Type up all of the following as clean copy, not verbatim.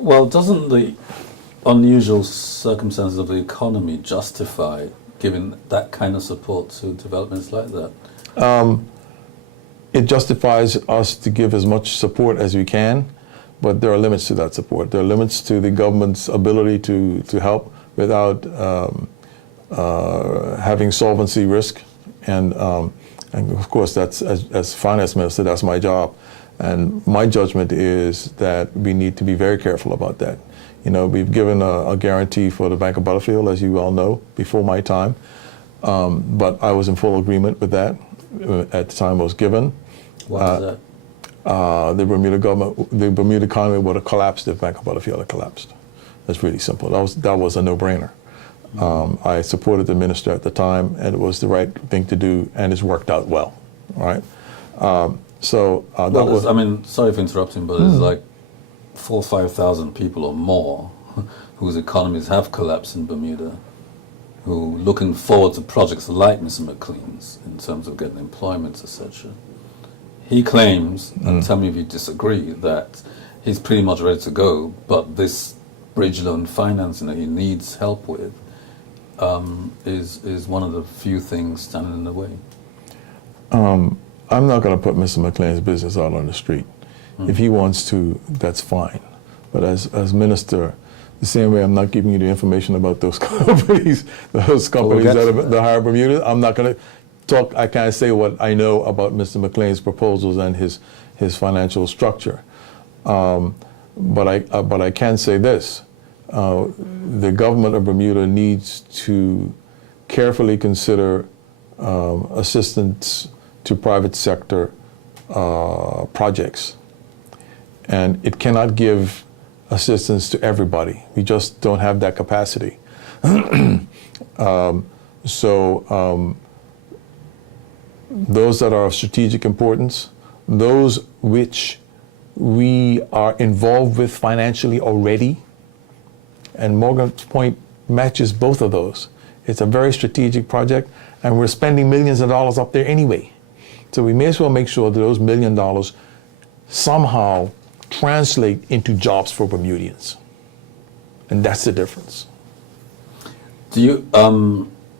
Well, doesn't the unusual circumstances of the economy justify giving that kind of support to developments like that? It justifies us to give as much support as we can, but there are limits to that support. There are limits to the government's ability to help without having solvency risk. And of course, that's as finance minister, that's my job. And my judgment is that we need to be very careful about that. You know, we've given a guarantee for the Bank of Butterfield, as you well know, before my time. But I was in full agreement with that at the time it was given. Why is that? The Bermuda economy would have collapsed if Bank of Butterfield had collapsed. That's really simple. That was a no-brainer. I supported the minister at the time, and it was the right thing to do, and it's worked out well. All right. That was. I mean, sorry for interrupting, but it's like 4,000 or 5,000 people or more whose economies have collapsed in Bermuda, who looking forward to projects like Mr Maclean's in terms of getting employment, etc. He claims, and tell me if you disagree, that he's pretty much ready to go, but this bridge loan financing that he needs help with is one of the few things standing in the way. I'm not going to put Mr. Maclean's business out on the street. If he wants to, that's fine. But as minister, the same way I'm not giving you the information about those companies, that hire Bermuda, I'm not going to talk. I can't say what I know about Mr. Maclean's proposals and his financial structure. But I can say this: the government of Bermuda needs to carefully consider assistance to private sector projects, and it cannot give assistance to everybody. We just don't have that capacity. Those that are of strategic importance, those which we are involved with financially already, and Morgan's Point matches both of those. It's a very strategic project, and we're spending millions of dollars up there anyway. So we may as well make sure that those $1 million somehow translate into jobs for Bermudians. And that's the difference. Do you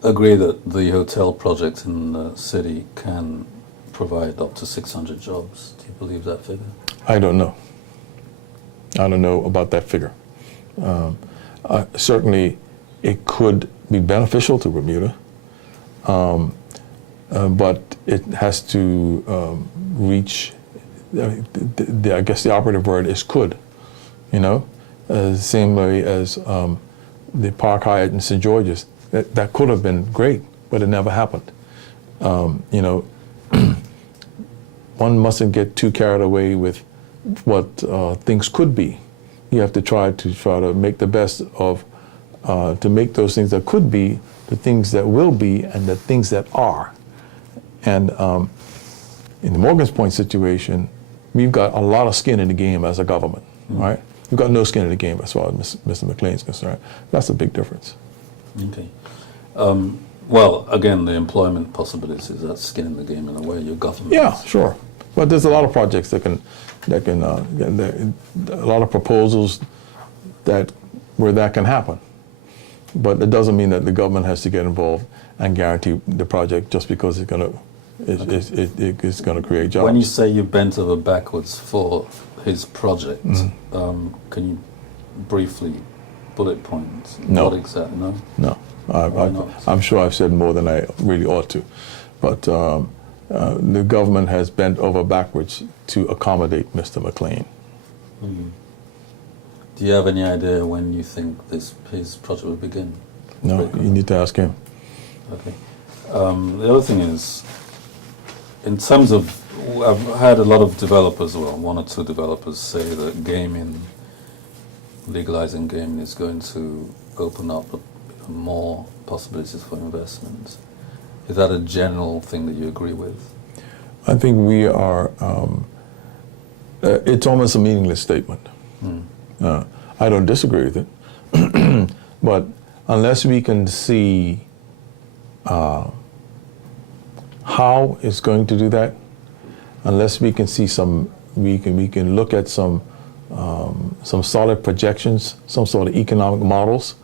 agree that the hotel project in the city can provide up to 600 jobs? Do you believe that figure? I don't know. I don't know about that figure. Certainly, it could be beneficial to Bermuda, but it has to reach, I guess the operative word is could, you know, same way as the Park Hyatt in St. George's. That could have been great, but it never happened. You know, one mustn't get too carried away with what things could be. You have to try to make the best of, to make those things that could be the things that will be and the things that are. And in the Morgan's Point situation, we've got a lot of skin in the game as a government, right? We've got no skin in the game as far as Mr. Maclean's concerned. That's a big difference. Okay. Well, again, the employment possibilities, that's skin in the game in a way, your government. Yeah, sure. But there's a lot of projects a lot of proposals where that can happen. But it doesn't mean that the government has to get involved and guarantee the project just because it's going to create jobs. When you say you bent over backwards for his project, can you briefly bullet point? No. What exactly? No? No. I'm sure I've said more than I really ought to. But the government has bent over backwards to accommodate Mr. Maclean. Do you have any idea when you think his project will begin? No, you need to ask him. Okay. The other thing is, in terms of, I've had a lot of developers, well, one or two developers say that legalizing gaming is going to open up more possibilities for investment. Is that a general thing that you agree with? I think we are, it's almost a meaningless statement. I don't disagree with it, but unless we can see how it's going to do that, unless we can see we can look at some some solid projections, some sort of economic models,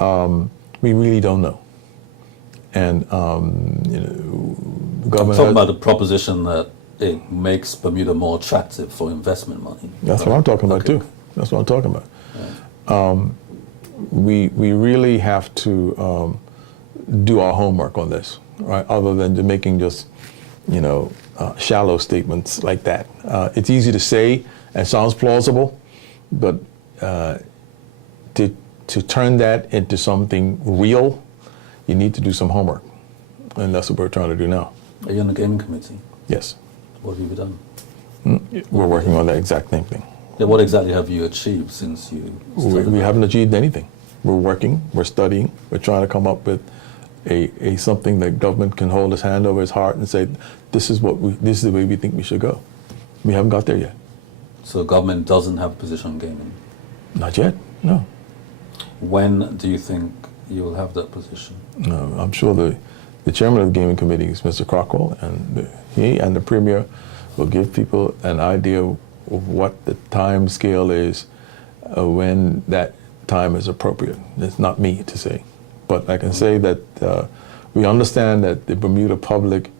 we really don't know. And I'm government. talking about the proposition that it makes Bermuda more attractive for investment money. That's what I'm talking about too. That's what I'm talking about. Yeah. We really have to do our homework on this, right? Other than making just shallow statements like that. It's easy to say and sounds plausible, but to turn that into something real, you need to do some homework, and that's what we're trying to do now. Are you on the gaming committee? Yes. What have you done? We're working on that exact same thing. Yeah, what exactly have you achieved since you started? We haven't achieved anything. We're working, we're studying, we're trying to come up with a something that government can hold his hand over his heart and say, this is the way we think we should go. We haven't got there yet. So government doesn't have a position on gaming? Not yet, no. When do you think you will have that position? No, I'm sure the chairman of the gaming committee is Mr. Crockwell, and he and the premier will give people an idea of what the time scale is when that time is appropriate. It's not me to say. But I can say that we understand that the Bermuda public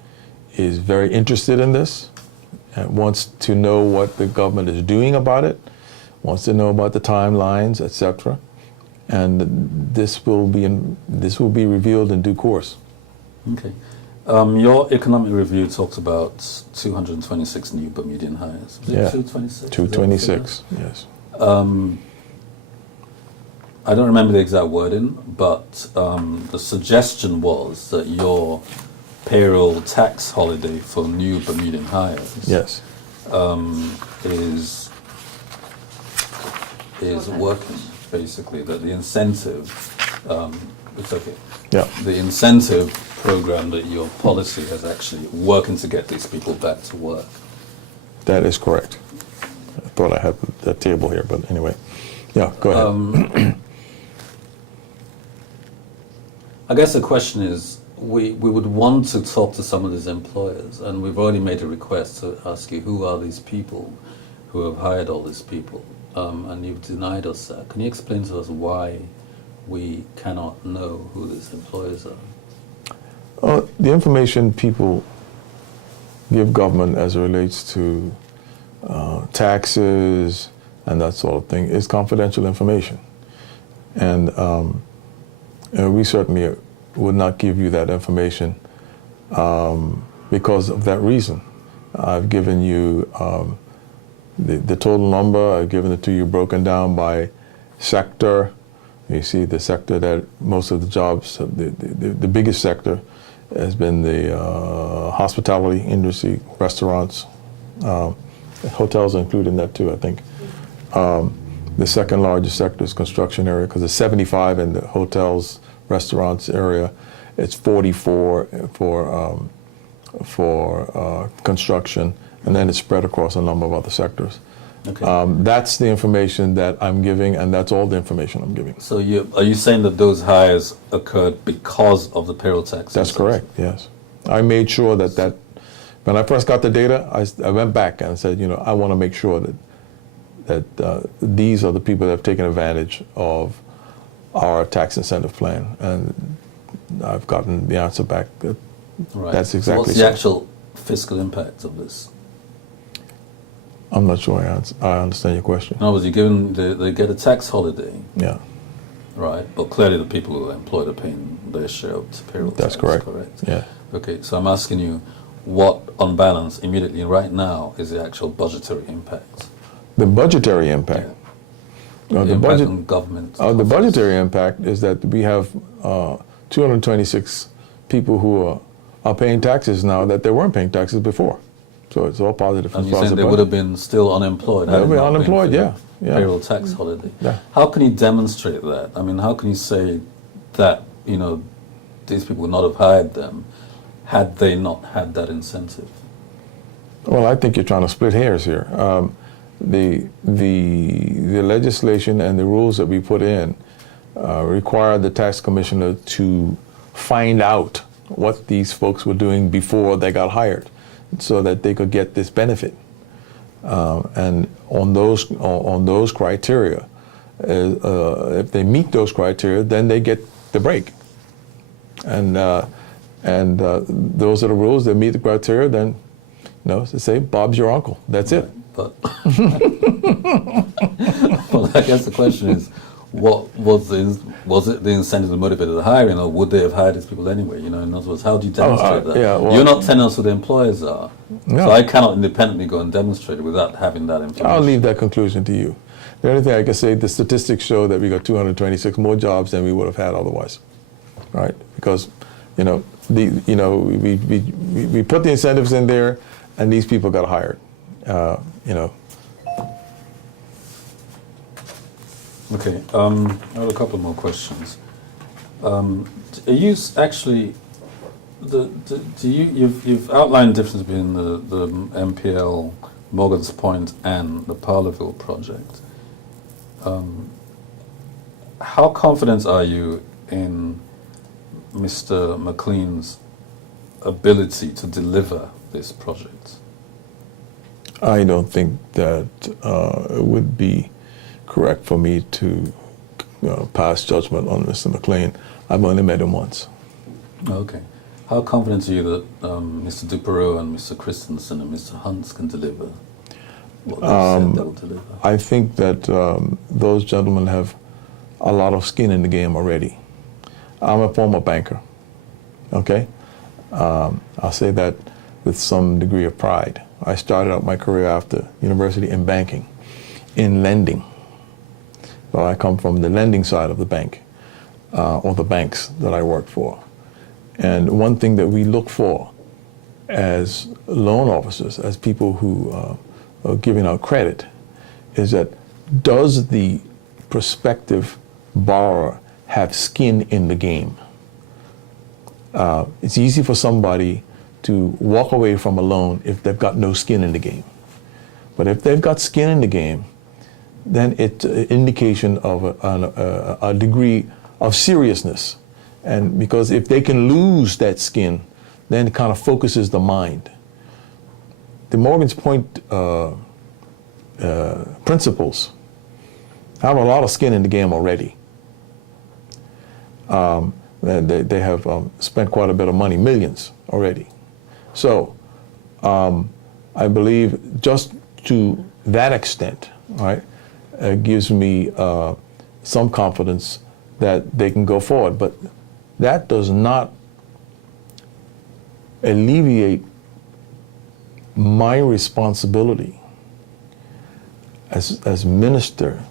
is very interested in this and wants to know what the government is doing about it, wants to know about the timelines, etc. And this will be revealed in due course. Okay. Your economic review talks about 226 new Bermudian hires. Was it 226? 226, yes. I don't remember the exact wording, but the suggestion was that your payroll tax holiday for new Bermudian hires Yes. is working, basically, that the incentive, it's okay. Yeah. The incentive program that your policy has actually working to get these people back to work. That is correct. I thought I had the table here, but anyway. Yeah, go ahead. I guess the question is, we would want to talk to some of these employers, and we've already made a request to ask you who are these people who have hired all these people, and you've denied us that. Can you explain to us why we cannot know who these employers are? The information people give government as it relates to taxes and that sort of thing is confidential information. And we certainly would not give you that information because of that reason. I've given you the total number. I've given it to you broken down by sector. You see the sector that most of the jobs, the biggest sector has been the hospitality industry, restaurants, hotels are included in that too, I think. The second largest sector is construction area because it's 75 in the hotels, restaurants area. It's 44 for construction, and then it's spread across a number of other sectors. Okay. That's the information that I'm giving, and that's all the information I'm giving. So are you saying that those hires occurred because of the payroll tax? That's correct, yes. I made sure that when I first got the data, I went back and said, I want to make sure that these are the people that have taken advantage of our tax incentive plan, and I've gotten the answer back that Right. that's exactly What's the actual fiscal impact of this? I'm not sure I understand your question. In other words, they get a tax holiday, Yeah, right? But clearly the people who are employed are paying their share of payroll tax. that's correct. Yeah. Okay, so I'm asking you, what on balance immediately right now is the actual budgetary impact? The budgetary impact. The The impact budget. on government. The coffers. budgetary impact is that we have 226 people who are paying taxes now that they weren't paying taxes before. So it's all positive. And you're saying they would have been still unemployed? They'll had it be not been unemployed, for the yeah. Payroll tax holiday. Yeah. How can you demonstrate that? I mean, how can you say that, these people would not have hired them had they not had that incentive? Well, I think you're trying to split hairs here. The legislation and the rules that we put in require the tax commissioner to find out what these folks were doing before they got hired so that they could get this benefit. And on those criteria. If they meet those criteria, then they get the break. And those are the rules. They meet the criteria, then, they say, Bob's your uncle. That's it. But well, I guess the question is, what was it the incentive that motivated the hiring, or would they have hired these people anyway? In other words, how do you demonstrate that? Yeah, well, you're not telling us who the employers are, so I cannot independently go and demonstrate it without having that information. I'll leave that conclusion to you. The only thing I can say, the statistics show that we got 226 more jobs than we would have had otherwise, right? Because, we put the incentives in there, and these people got hired. Okay, I have a couple more questions. Are you actually, you've outlined the difference between the MPL, Morgan's Point, and the Parlerville project. How confident are you in Mr. Maclean's ability to deliver this project? I don't think that it would be correct for me to pass judgment on Mr. Maclean. I've only met him once. Okay. How confident are you that Mr. Perrault and Mr. Christianson and Mr. Hunt can deliver what they said they will deliver? I think that those gentlemen have a lot of skin in the game already. I'm a former banker, okay? I'll say that with some degree of pride. I started out my career after university in banking, in lending. So I come from the lending side of the bank, or the banks that I worked for. And one thing that we look for as loan officers, as people who are giving out credit, is that does the prospective borrower have skin in the game? It's easy for somebody to walk away from a loan if they've got no skin in the game. But if they've got skin in the game, then it's an indication of a degree of seriousness. And because if they can lose that skin, then it kind of focuses the mind. The Morgan's Point principals have a lot of skin in the game already. They have spent quite a bit of money, millions already. So I believe just to that extent, right, gives me some confidence that they can go forward. But that does not alleviate my responsibility as minister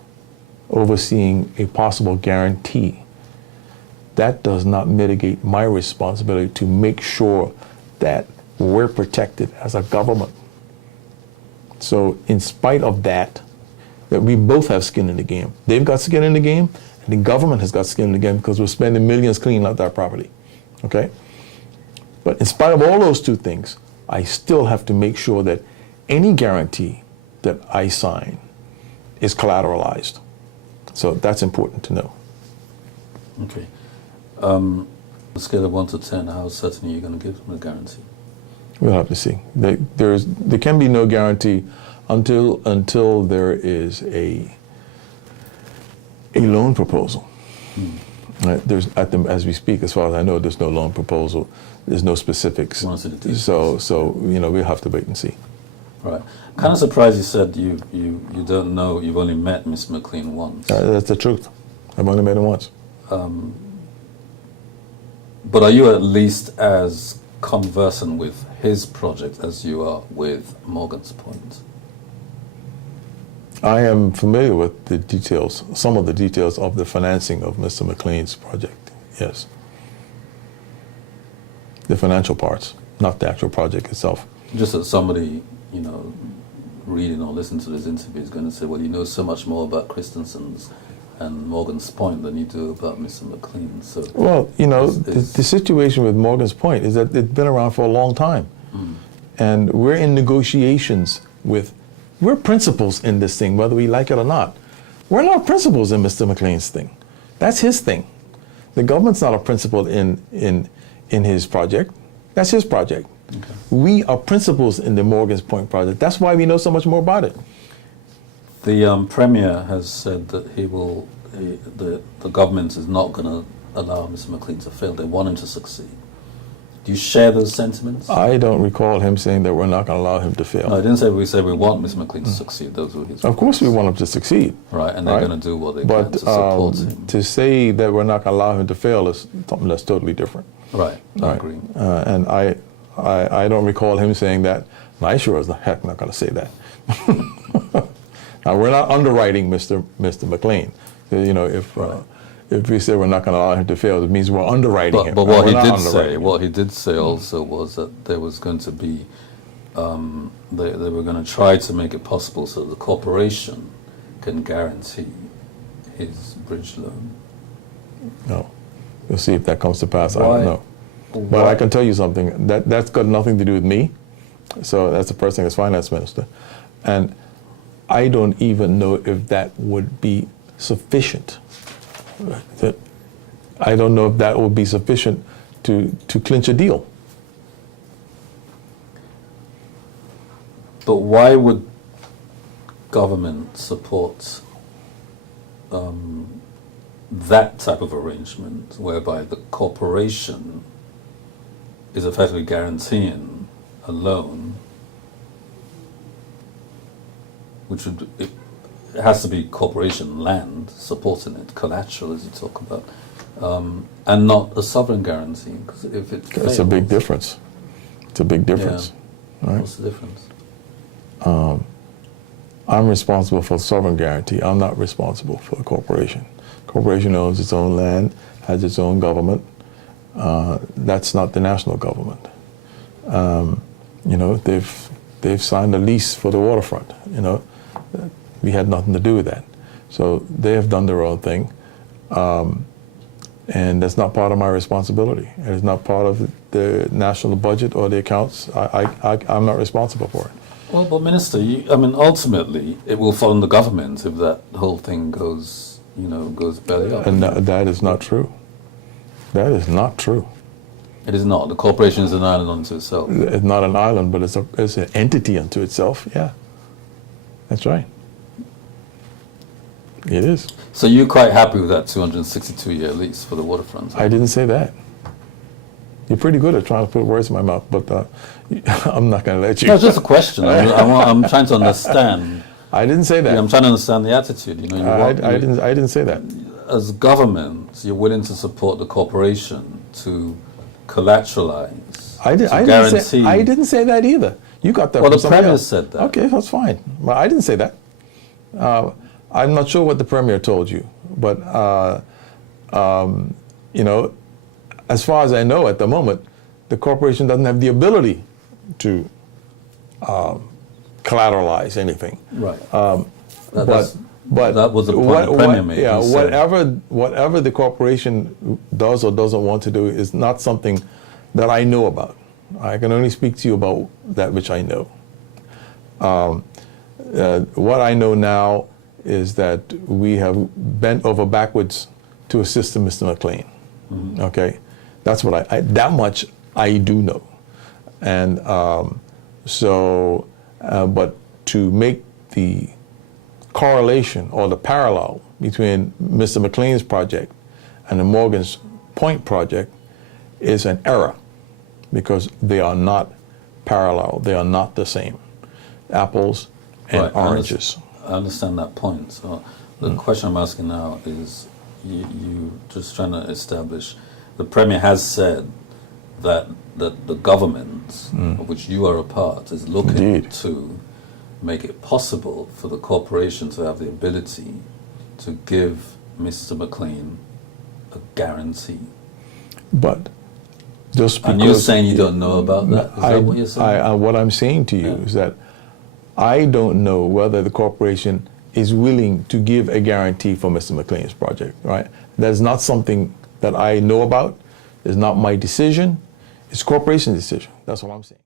overseeing a possible guarantee. That does not mitigate my responsibility to make sure that we're protected as a government. So in spite of that we both have skin in the game. They've got skin in the game, and the government has got skin in the game because we're spending millions cleaning out our property, okay? But in spite of all those two things, I still have to make sure that any guarantee that I sign is collateralized. So that's important to know. Okay. On a scale of 1 to 10, how certain are you going to give them a guarantee? We'll have to see. There can be no guarantee until there is a loan proposal. There's as we speak, as far as I know, there's no loan proposal. There's no specifics. So we'll have to wait and see. Right. Kind of surprised you said you don't know. You've only met Mr. Maclean once. That's the truth. I've only met him once. But are you at least as conversant with his project as you are with Morgan's Point? I am familiar with the details, some of the details of the financing of Mr. Maclean's project, yes. The financial parts, not the actual project itself. Just that somebody, reading or listening to this interview is going to say, well, you know so much more about Christianson's and Morgan's Point than you do about Mr. Maclean. So, well, the situation with Morgan's Point is that it's been around for a long time. And we're in negotiations we're principals in this thing, whether we like it or not. We're not principals in Mr. Maclean's thing. That's his thing. The government's not a principal in his project. That's his project. Okay. We are principals in the Morgan's Point project. That's why we know so much more about it. The Premier has said that the government is not going to allow Mr Maclean to fail. They want him to succeed. Do you share those sentiments? I don't recall him saying that we're not going to allow him to fail. No, I didn't say we said we want Mr Maclean to succeed. Those were his Of course we want him to succeed. Right, and they're going to do what they can to support him. To say that we're not going to allow him to fail is something that's totally different. Right, I agree. And I don't recall him saying that. And I sure as the heck not going to say that. Now, we're not underwriting Mr. Maclean. You know, if we say we're not going to allow him to fail, it means we're underwriting him. But what he did say also was that there was going to be, they were going to try to make it possible so the corporation can guarantee his bridge loan. No. We'll see if that comes to pass. I don't know. But I can tell you something. That's got nothing to do with me. So that's the person as finance minister. And I don't even know if that would be sufficient. I don't know if that would be sufficient to clinch a deal. But why would government support that type of arrangement whereby the corporation is effectively guaranteeing a loan, which would, it has to be corporation land supporting it, collateral as you talk about, and not a sovereign guarantee? Because if it fails, it's a big difference. It's a big difference. Yeah. Right? What's the difference? I'm responsible for the sovereign guarantee. I'm not responsible for the corporation. Corporation owns its own land, has its own government. That's not the national government. You know, they've signed a lease for the waterfront. You know, we had nothing to do with that. So they have done their own thing, and that's not part of my responsibility. It is not part of the national budget or the accounts. I'm not responsible for it. Well, but Minister, I mean, ultimately, it will fund the government if that whole thing goes belly up. And that is not true. That is not true. It is not. The corporation is an island unto itself. It's not an island, but it's an entity unto itself. Yeah, that's right. It is. So you're quite happy with that 262-year lease for the waterfront? I didn't say that. You're pretty good at trying to put words in my mouth, but I'm not going to let you. No, it's just a question. I'm trying to understand. I didn't say that. Yeah, I'm trying to understand the attitude. You know, I didn't say that. As government, you're willing to support the corporation to collateralize, I didn't say that either. You got that. Well, from the somebody Premier else. said that. Okay, that's fine. But I didn't say that. I'm not sure what the Premier told you, but you know, as far as I know at the moment, the corporation doesn't have the ability to collateralize anything. Right. But that was the point the Premier made. Yeah, whatever the corporation does or doesn't want to do is not something that I know about. I can only speak to you about that which I know. What I know now is that we have bent over backwards to assist Mr. Maclean. Mm-hmm. Okay, that's what that much I do know, and but to make the correlation or the parallel between Mr. Maclean's project and the Morgan's Point project is an error, because they are not parallel. They are not the same. Apples and oranges. I understand that point. So the question I'm asking now is, you just trying to establish, the Premier has said that the government, of which you are a part, is looking to make it possible for the corporation to have the ability to give Mr. Maclean a guarantee. But just because... And you're saying you don't know about that? Is that what you're saying? What I'm saying to you is that I don't know whether the corporation is willing to give a guarantee for Mr. Maclean's project, right? That's not something that I know about. It's not my decision. It's corporation's decision. That's what I'm saying.